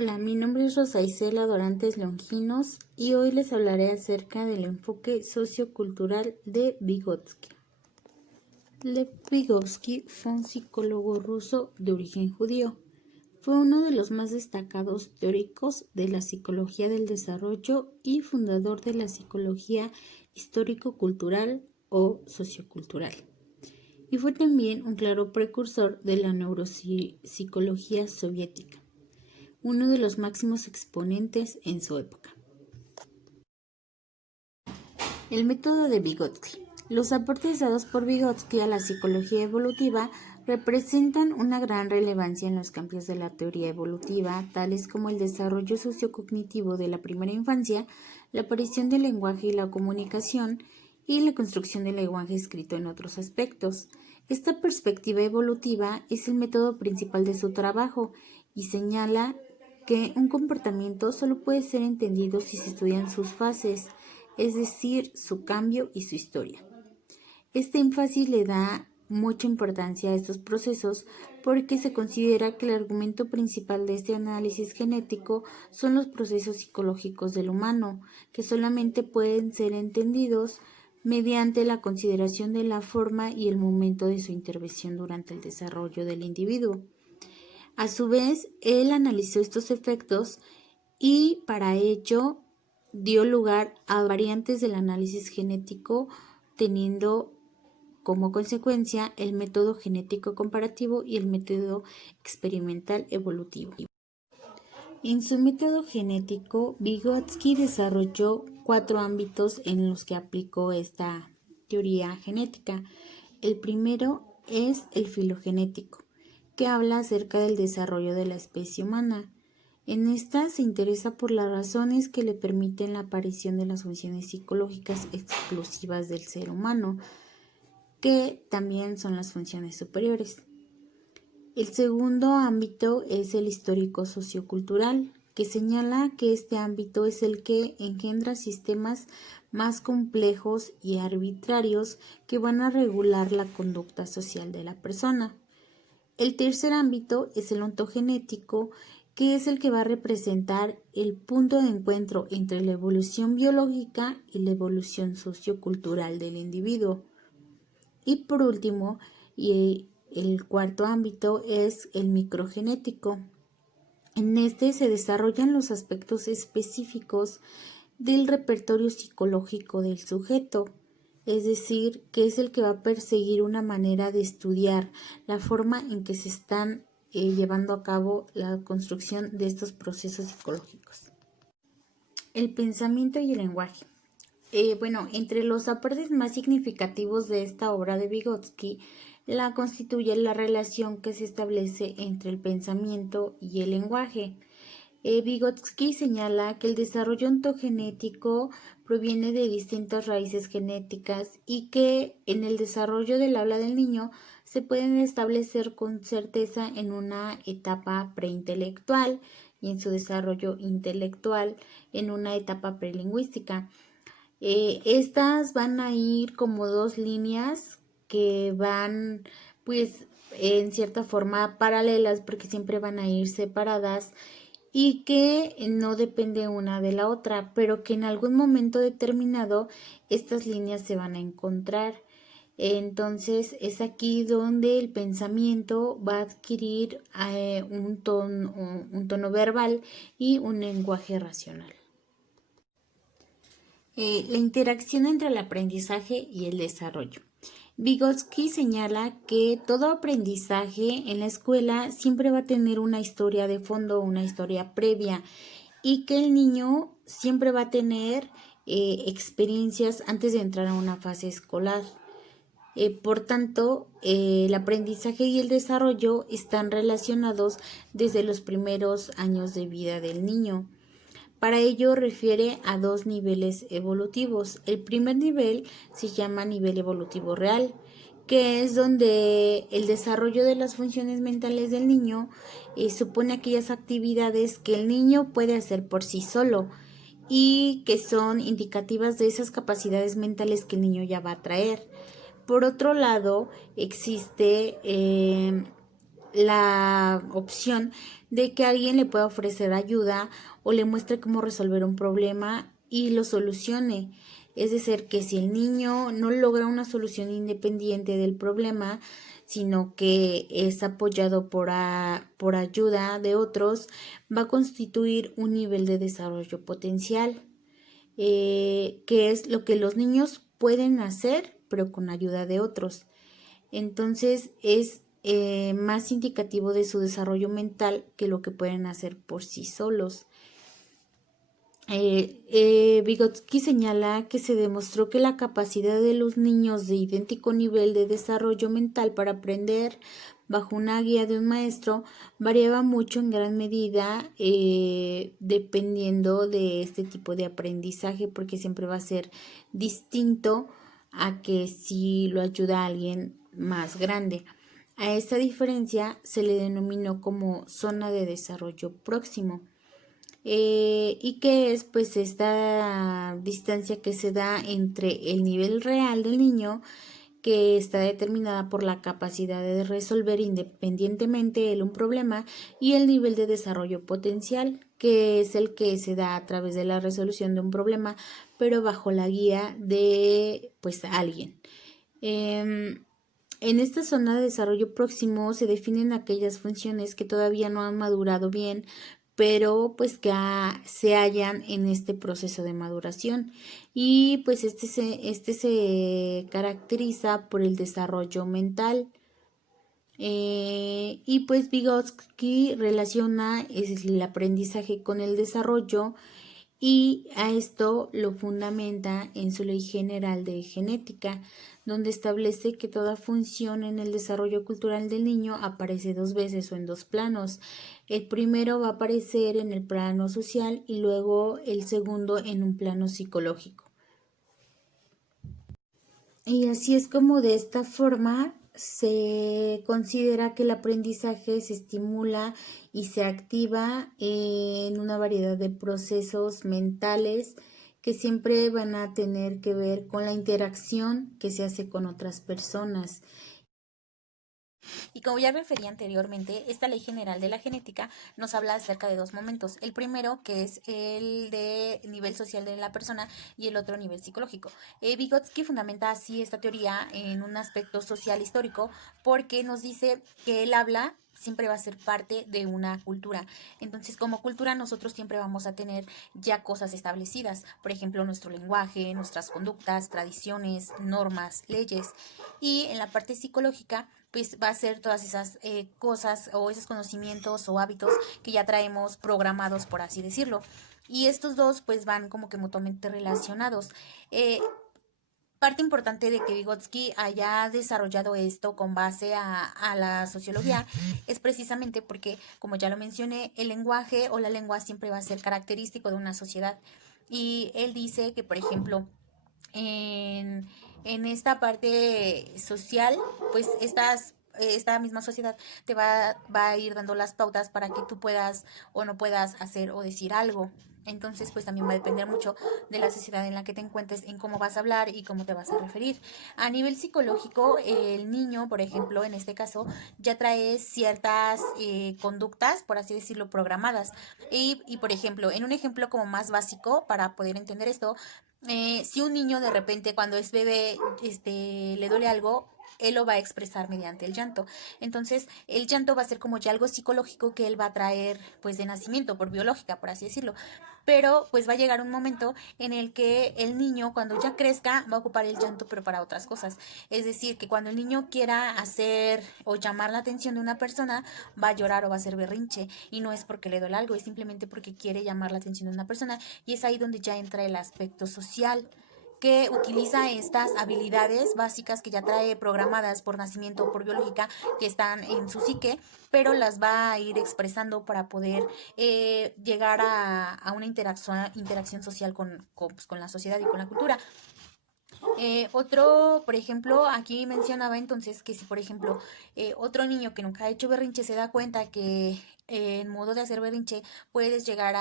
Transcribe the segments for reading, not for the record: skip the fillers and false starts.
Hola, mi nombre es Rosa Isela Dorantes Longinos y hoy les hablaré acerca del enfoque sociocultural de Vygotsky. Lev Vygotsky fue un psicólogo ruso de origen judío. Fue uno de los más destacados teóricos de la psicología del desarrollo y fundador de la psicología histórico-cultural o sociocultural. Y fue también un claro precursor de la neuropsicología soviética, uno de los máximos exponentes en su época. El método de Vygotsky. Los aportes dados por Vygotsky a la psicología evolutiva representan una gran relevancia en los cambios de la teoría evolutiva, tales como el desarrollo sociocognitivo de la primera infancia, la aparición del lenguaje y la comunicación, y la construcción del lenguaje escrito en otros aspectos. Esta perspectiva evolutiva es el método principal de su trabajo y señala que un comportamiento solo puede ser entendido si se estudian sus fases, es decir, su cambio y su historia. Este énfasis le da mucha importancia a estos procesos porque se considera que el argumento principal de este análisis genético son los procesos psicológicos del humano, que solamente pueden ser entendidos mediante la consideración de la forma y el momento de su intervención durante el desarrollo del individuo. A su vez, él analizó estos efectos y para ello dio lugar a variantes del análisis genético, teniendo como consecuencia el método genético comparativo y el método experimental evolutivo. En su método genético, Vygotsky desarrolló 4 ámbitos en los que aplicó esta teoría genética. El primero es el filogenético, que habla acerca del desarrollo de la especie humana. En esta se interesa por las razones que le permiten la aparición de las funciones psicológicas exclusivas del ser humano, que también son las funciones superiores. El segundo ámbito es el histórico sociocultural, que señala que este ámbito es el que engendra sistemas más complejos y arbitrarios que van a regular la conducta social de la persona. El tercer ámbito es el ontogenético, que es el que va a representar el punto de encuentro entre la evolución biológica y la evolución sociocultural del individuo. Y por último, el cuarto ámbito es el microgenético. En este se desarrollan los aspectos específicos del repertorio psicológico del sujeto, es decir, que es el que va a perseguir una manera de estudiar la forma en que se están llevando a cabo la construcción de estos procesos psicológicos. El pensamiento y el lenguaje. Entre los aportes más significativos de esta obra de Vygotsky la constituye la relación que se establece entre el pensamiento y el lenguaje. Vygotsky señala que el desarrollo ontogenético proviene de distintas raíces genéticas y que en el desarrollo del habla del niño se pueden establecer con certeza en una etapa preintelectual y en su desarrollo intelectual en una etapa prelingüística. Estas van a ir como 2 líneas que van pues en cierta forma paralelas porque siempre van a ir separadas y que no depende una de la otra, pero que en algún momento determinado estas líneas se van a encontrar. Entonces es aquí donde el pensamiento va a adquirir un tono verbal y un lenguaje racional. La interacción entre el aprendizaje y el desarrollo. Vygotsky señala que todo aprendizaje en la escuela siempre va a tener una historia de fondo, una historia previa, y que el niño siempre va a tener experiencias antes de entrar a una fase escolar. Por tanto, el aprendizaje y el desarrollo están relacionados desde los primeros años de vida del niño. Para ello refiere a 2 niveles evolutivos. El primer nivel se llama nivel evolutivo real, que es donde el desarrollo de las funciones mentales del niño supone aquellas actividades que el niño puede hacer por sí solo y que son indicativas de esas capacidades mentales que el niño ya va a traer. Por otro lado, existe la opción de que alguien le pueda ofrecer ayuda o le muestre cómo resolver un problema y lo solucione. Es decir, que si el niño no logra una solución independiente del problema, sino que es apoyado por ayuda de otros, va a constituir un nivel de desarrollo potencial, que es lo que los niños pueden hacer, pero con ayuda de otros. Entonces es más indicativo de su desarrollo mental que lo que pueden hacer por sí solos. Vygotsky señala que se demostró que la capacidad de los niños de idéntico nivel de desarrollo mental para aprender bajo una guía de un maestro variaba mucho en gran medida dependiendo de este tipo de aprendizaje, porque siempre va a ser distinto a que si lo ayuda a alguien más grande. A esta diferencia se le denominó como zona de desarrollo próximo. ¿Y qué es? Pues esta distancia que se da entre el nivel real del niño, que está determinada por la capacidad de resolver independientemente él un problema, y el nivel de desarrollo potencial, que es el que se da a través de la resolución de un problema, pero bajo la guía de pues alguien. En esta zona de desarrollo próximo se definen aquellas funciones que todavía no han madurado bien, pero pues que se hallan en este proceso de maduración, y pues este se caracteriza por el desarrollo mental. Y pues Vygotsky relaciona el aprendizaje con el desarrollo, y a esto lo fundamenta en su Ley General de Genética, donde establece que toda función en el desarrollo cultural del niño aparece dos veces o en dos planos. El primero va a aparecer en el plano social y luego el segundo en un plano psicológico. Y así es como de esta forma se considera que el aprendizaje se estimula y se activa en una variedad de procesos mentales que siempre van a tener que ver con la interacción que se hace con otras personas. Y como ya referí anteriormente, esta ley general de la genética nos habla acerca de dos momentos. El primero, que es el de nivel social de la persona, y el otro nivel psicológico. Vygotsky fundamenta así esta teoría en un aspecto social histórico, porque nos dice que el habla siempre va a ser parte de una cultura. Entonces, como cultura, nosotros siempre vamos a tener ya cosas establecidas. Por ejemplo, nuestro lenguaje, nuestras conductas, tradiciones, normas, leyes. Y en la parte psicológica, pues va a ser todas esas cosas o esos conocimientos o hábitos que ya traemos programados, por así decirlo. Y estos dos pues van como que mutuamente relacionados. Parte importante de que Vygotsky haya desarrollado esto con base a la sociología es precisamente porque, como ya lo mencioné, el lenguaje o la lengua siempre va a ser característico de una sociedad. Y él dice que, por ejemplo, en esta parte social, pues esta misma sociedad te va a ir dando las pautas para que tú puedas o no puedas hacer o decir algo. Entonces, pues también va a depender mucho de la sociedad en la que te encuentres, en cómo vas a hablar y cómo te vas a referir. A nivel psicológico, el niño, por ejemplo, en este caso, ya trae ciertas conductas, por así decirlo, programadas. Y, por ejemplo, en un ejemplo como más básico, para poder entender esto, si un niño de repente cuando es bebé le duele algo, él lo va a expresar mediante el llanto. Entonces, el llanto va a ser como ya algo psicológico que él va a traer pues de nacimiento, por biológica, por así decirlo. Pero pues va a llegar un momento en el que el niño cuando ya crezca va a ocupar el llanto pero para otras cosas. Es decir, que cuando el niño quiera hacer o llamar la atención de una persona, va a llorar o va a hacer berrinche, y no es porque le duele algo, es simplemente porque quiere llamar la atención de una persona, y es ahí donde ya entra el aspecto social, que utiliza estas habilidades básicas que ya trae programadas por nacimiento o por biológica, que están en su psique, pero las va a ir expresando para poder llegar a una interacción social pues, con la sociedad y con la cultura. Otro, por ejemplo, aquí mencionaba entonces que si, por ejemplo, otro niño que nunca ha hecho berrinche se da cuenta que en modo de hacer berrinche, puedes llegar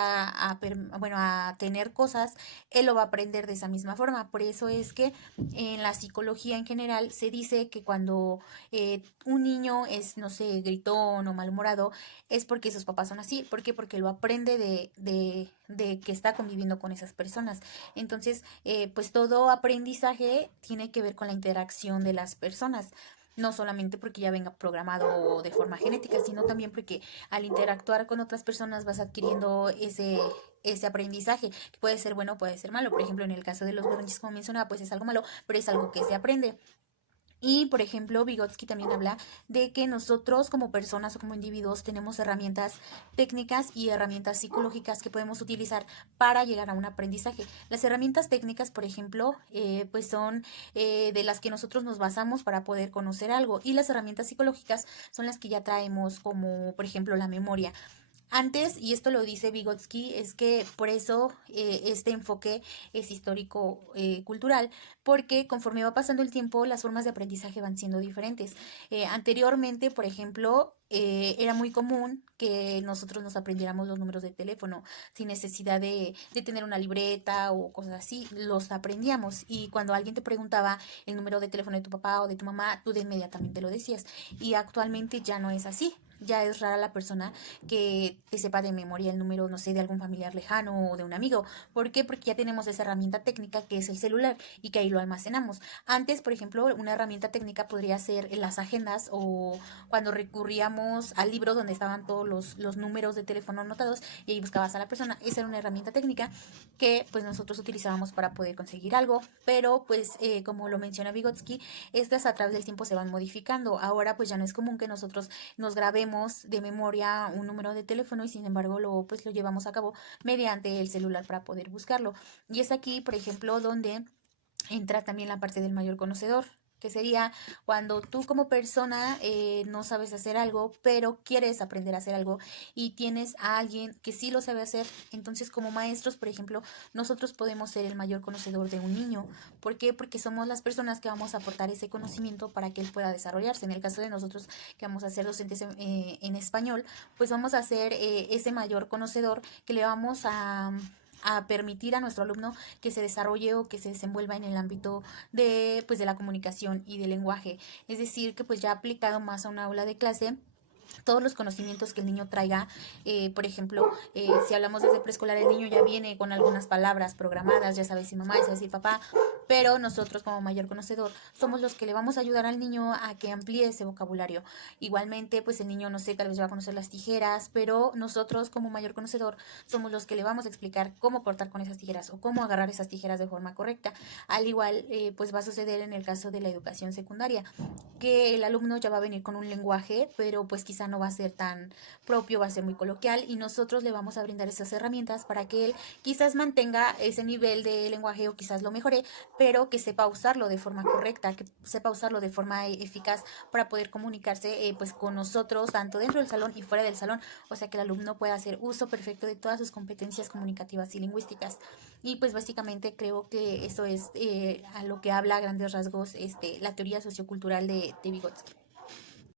bueno, a tener cosas, él lo va a aprender de esa misma forma. Por eso es que en la psicología en general se dice que cuando un niño es, no sé, gritón o malhumorado, es porque sus papás son así. ¿Por qué? Porque lo aprende de que está conviviendo con esas personas. Entonces, pues todo aprendizaje tiene que ver con la interacción de las personas. No solamente porque ya venga programado de forma genética, sino también porque al interactuar con otras personas vas adquiriendo ese aprendizaje, que puede ser bueno, puede ser malo. Por ejemplo, en el caso de los berrinches, como mencionaba, pues es algo malo, pero es algo que se aprende. Y, por ejemplo, Vygotsky también habla de que nosotros como personas o como individuos tenemos herramientas técnicas y herramientas psicológicas que podemos utilizar para llegar a un aprendizaje. Las herramientas técnicas, por ejemplo, pues son de las que nosotros nos basamos para poder conocer algo, y las herramientas psicológicas son las que ya traemos, como por ejemplo la memoria. Antes, y esto lo dice Vygotsky, es que por eso este enfoque es histórico cultural, porque conforme va pasando el tiempo, las formas de aprendizaje van siendo diferentes. Anteriormente, por ejemplo, era muy común que nosotros nos aprendiéramos los números de teléfono sin necesidad de tener una libreta o cosas así, los aprendíamos, y cuando alguien te preguntaba el número de teléfono de tu papá o de tu mamá, tú de inmediatamente lo decías, y actualmente ya no es así. Ya es rara la persona que te sepa de memoria el número, no sé, de algún familiar lejano o de un amigo. ¿Por qué? Porque ya tenemos esa herramienta técnica que es el celular y que ahí lo almacenamos. Antes, por ejemplo, una herramienta técnica podría ser las agendas, o cuando recurríamos al libro donde estaban todos los números de teléfono anotados y ahí buscabas a la persona. Esa era una herramienta técnica que pues nosotros utilizábamos para poder conseguir algo, pero pues como lo menciona Vygotsky, estas a través del tiempo se van modificando. Ahora pues ya no es común que nosotros nos grabemos de memoria un número de teléfono, y sin embargo pues lo llevamos a cabo mediante el celular para poder buscarlo. Y es aquí, por ejemplo, donde entra también la parte del mayor conocedor, que sería cuando tú como persona no sabes hacer algo, pero quieres aprender a hacer algo y tienes a alguien que sí lo sabe hacer. Entonces, como maestros, por ejemplo, nosotros podemos ser el mayor conocedor de un niño. ¿Por qué? Porque somos las personas que vamos a aportar ese conocimiento para que él pueda desarrollarse. En el caso de nosotros, que vamos a ser docentes en español, pues vamos a ser ese mayor conocedor que le vamos a permitir a nuestro alumno que se desarrolle o que se desenvuelva en el ámbito de la comunicación y del lenguaje. Es decir, que pues ya aplicado más a un aula de clase, todos los conocimientos que el niño traiga, por ejemplo, si hablamos desde preescolar, el niño ya viene con algunas palabras programadas, ya sabe decir mamá, ya sabe decir papá, pero nosotros como mayor conocedor somos los que le vamos a ayudar al niño a que amplíe ese vocabulario. Igualmente, pues el niño, no sé, tal vez ya va a conocer las tijeras, pero nosotros como mayor conocedor somos los que le vamos a explicar cómo cortar con esas tijeras o cómo agarrar esas tijeras de forma correcta. Al igual, pues va a suceder en el caso de la educación secundaria, que el alumno ya va a venir con un lenguaje, pero pues quizá no va a ser tan propio, va a ser muy coloquial, y nosotros le vamos a brindar esas herramientas para que él quizás mantenga ese nivel de lenguaje o quizás lo mejore, pero que sepa usarlo de forma correcta, que sepa usarlo de forma eficaz para poder comunicarse pues con nosotros, tanto dentro del salón y fuera del salón, o sea que el alumno pueda hacer uso perfecto de todas sus competencias comunicativas y lingüísticas. Y pues básicamente creo que eso es a lo que habla a grandes rasgos la teoría sociocultural de Vygotsky.